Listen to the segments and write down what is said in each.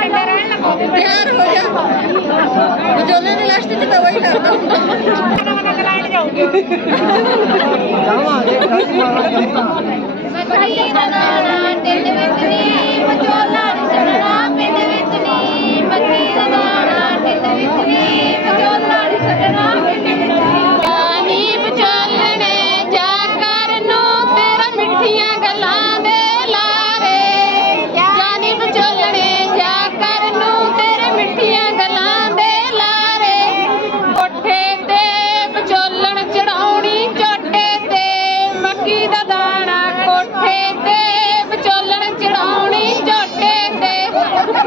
ਕੰਡਾ ਰਹਿਣ ਲੱਗੋ। ਤਿਆਰ ਹੋ ਜਾ। ਵਿਚੋਲੇ ਦੇ ਲਾਸਟ ਤੇ ਤਾਂ ਵਹੀ ਕਰਦਾ ਹੁੰਦਾ। ਨਾ ਨਾ ਜਾਓਗੇ ਜਾਵਾਂਗੇ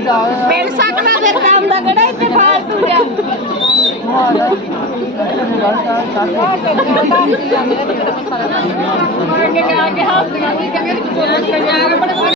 ਮਿਲ ਸਕਦਾ ਫਿਰ ਕੰਮ ਦਾ ਕਿਹੜਾ ਇੱਥੇ ਫਾਲਤੂ ਜਾ ਅੱਗੇ ਆ ਕੇ ਹੱਥ ਨਾਲ ਕੀ ਕਹਿੰਦੇ ਵਿਚੋਲਾ ਨੀ ਸੱਟਣਾ